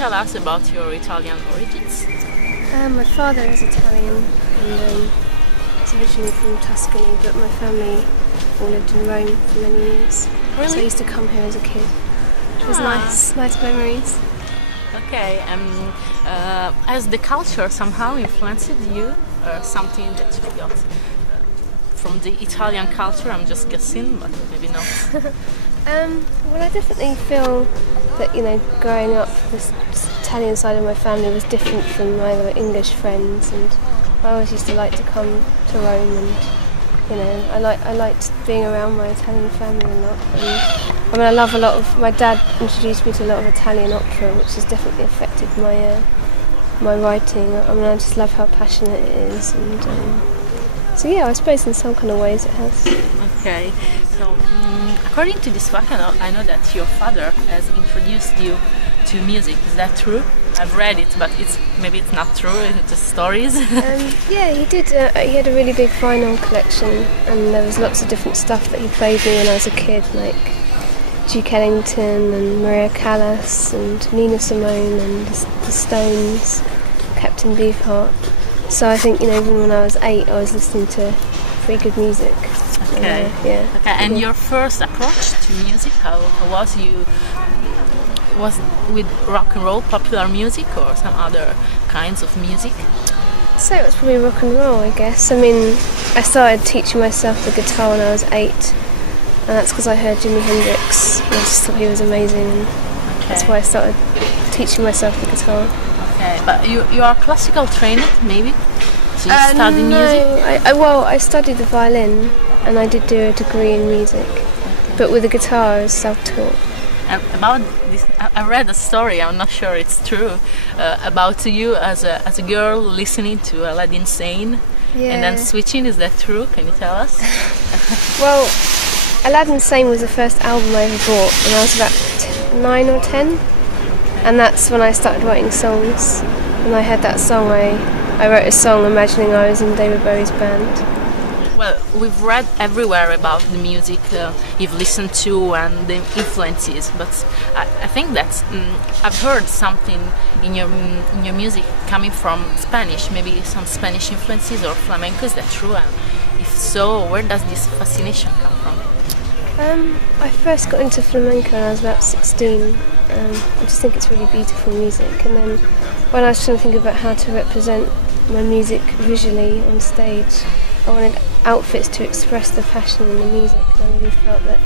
tell us about your Italian origins? My father is Italian and he's originally from Tuscany, but my family all lived in Rome for many years. Really? So I used to come here as a kid. It was nice memories. Okay, has the culture somehow influenced you, or something that you got from the Italian culture? I'm just guessing, but maybe not. Well, I definitely feel that, growing up, this Italian side of my family was different from my other English friends, and I always used to like to come to Rome, and I liked being around my Italian family a lot. And I love a lot of. My dad introduced me to a lot of Italian opera, which has definitely affected my writing. I just love how passionate it is, and so yeah, I suppose in some kind of ways it has. Okay, so according to this book, I know that your father has introduced you to music. Is that true? I've read it, but maybe it's not true. It's just stories. Yeah, he did. He had a really big vinyl collection, and there was lots of different stuff that he played me when I was a kid, like Duke Ellington and Maria Callas and Nina Simone and the Stones, Captain Beefheart. So I think even when I was 8, I was listening to pretty good music. Okay. Yeah. Okay. And your first approach to music, how was you? Was with rock and roll, popular music, or some other kinds of music? So it was probably rock and roll, I guess. I started teaching myself the guitar when I was 8, and that's because I heard Jimi Hendrix, and I just thought he was amazing, and that's why I started teaching myself the guitar. Okay, but you are classical trained, maybe? So you study music? No, I studied the violin, and I did do a degree in music, but with the guitar I was self-taught. And about this, I read a story. I'm not sure it's true about you as a girl listening to Aladdin Sane, and then switching. Is that true? Can you tell us? Well, Aladdin Sane was the first album I ever bought when I was about 9 or 10, and that's when I started writing songs. When I heard that song, I wrote a song imagining I was in David Bowie's band. Well, we've read everywhere about the music you've listened to and the influences, but I think that I've heard something in your music coming from Spanish, maybe some Spanish influences or flamenco. Is that true? And if so, where does this fascination come from? I first got into flamenco when I was about 16. I just think it's really beautiful music, and then when I was trying to think about how to represent my music visually on stage, I wanted outfits to express the passion in the music, and I really felt that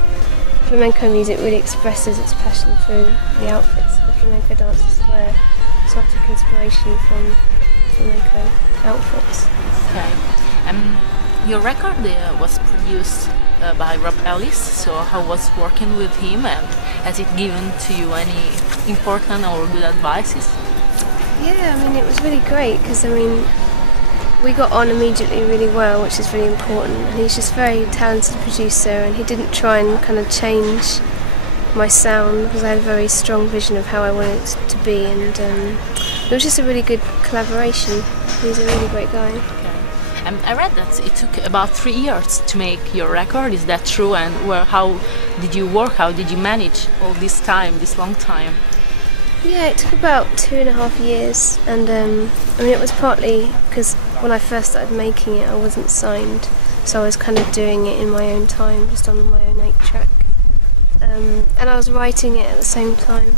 flamenco music really expresses its passion through the outfits that the flamenco dancers wear. So I took inspiration from flamenco outfits. Okay. Your record was produced by Rob Ellis, so how was working with him, and has it given to you any important or good advices? Yeah, it was really great because we got on immediately really well, which is really important, and he's just a very talented producer, and he didn't try and kind of change my sound because I had a very strong vision of how I wanted it to be, and it was just a really good collaboration. He's a really great guy. Okay. I read that it took about 3 years to make your record. Is that true? And how did you work? How did you manage all this time, this long time? Yeah, it took about 2.5 years, and it was partly because when I first started making it I wasn't signed, so I was kind of doing it in my own time, just on my own 8-track, and I was writing it at the same time,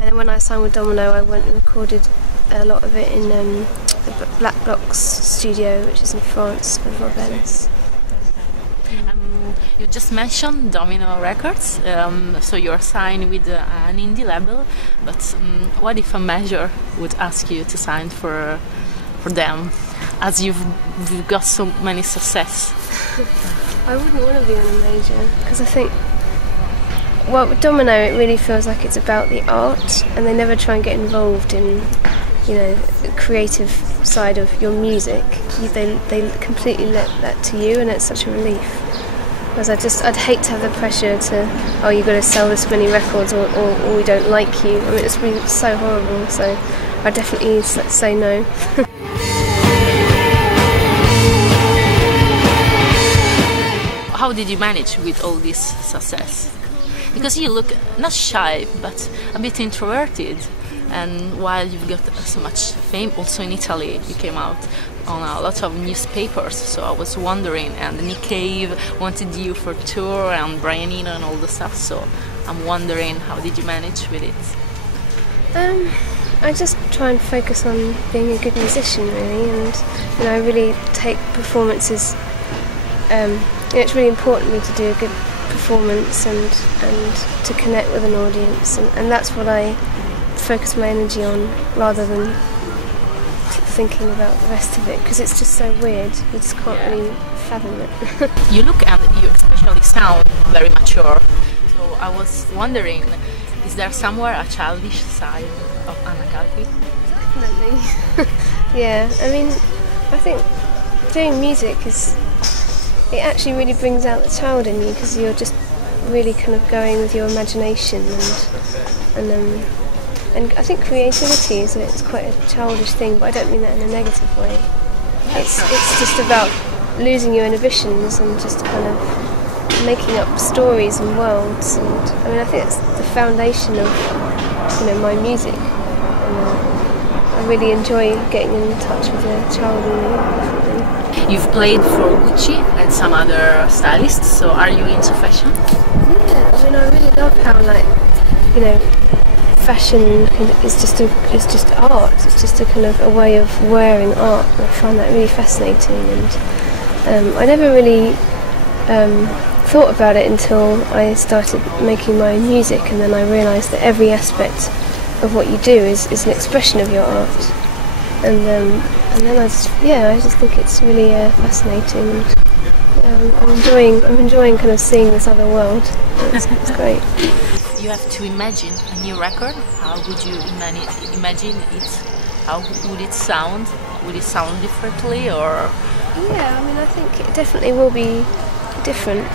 and then when I signed with Domino I went and recorded a lot of it in the Black Blocks studio, which is in France, with Rob Ellis. You just mentioned Domino Records, so you're signed with an indie label, but what if a major would ask you to sign for them, as you've got so many success? I wouldn't want to be on a major, because I think, with Domino it really feels like it's about the art, and they never try and get involved in the creative side of your music. They completely let that to you, and it's such a relief. Because I'd hate to have the pressure to, you've got to sell this many records or we don't like you. It's been so horrible, so I definitely say no. How did you manage with all this success? Because you look not shy, but a bit introverted, and while you've got so much fame, also in Italy, you came out on a lot of newspapers. So I was wondering, and Nick Cave wanted you for tour, and Brian Eno and all the stuff. So I'm wondering, how did you manage with it? I just try and focus on being a good musician, really, and I really take performances. It's really important to me to do a good performance and to connect with an audience, and that's what I focus my energy on, rather than thinking about the rest of it, because it's just so weird. You just can't really fathom it. You look and you especially sound very mature. So I was wondering, is there somewhere a childish side of Anna Calvi? Definitely. Yeah, I mean, I think doing music it actually really brings out the child in you, because you're just really kind of going with your imagination, and I think creativity it's quite a childish thing, but I don't mean that in a negative way. It's just about losing your inhibitions and just kind of making up stories and worlds, and I mean, I think it's the foundation of my music, and I really enjoy getting in touch with the child in me, definitely. You've played for Gucci and some other stylists, so are you into fashion? Yeah, I mean, I really love how fashion is just art. It's just a kind of a way of wearing art. I find that really fascinating, and I never really thought about it until I started making my own music, and then I realised that every aspect of what you do is an expression of your art, and then I just think it's really fascinating. And, I'm enjoying kind of seeing this other world. It's great. You have to imagine a new record. How would you imagine it? How would it sound? Would it sound differently, or? Yeah, I mean, I think it definitely will be different,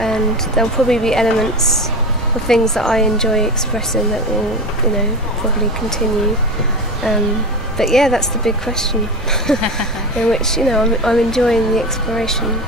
and there'll probably be elements of things that I enjoy expressing that will, probably continue. But yeah, that's the big question, in which I'm enjoying the exploration.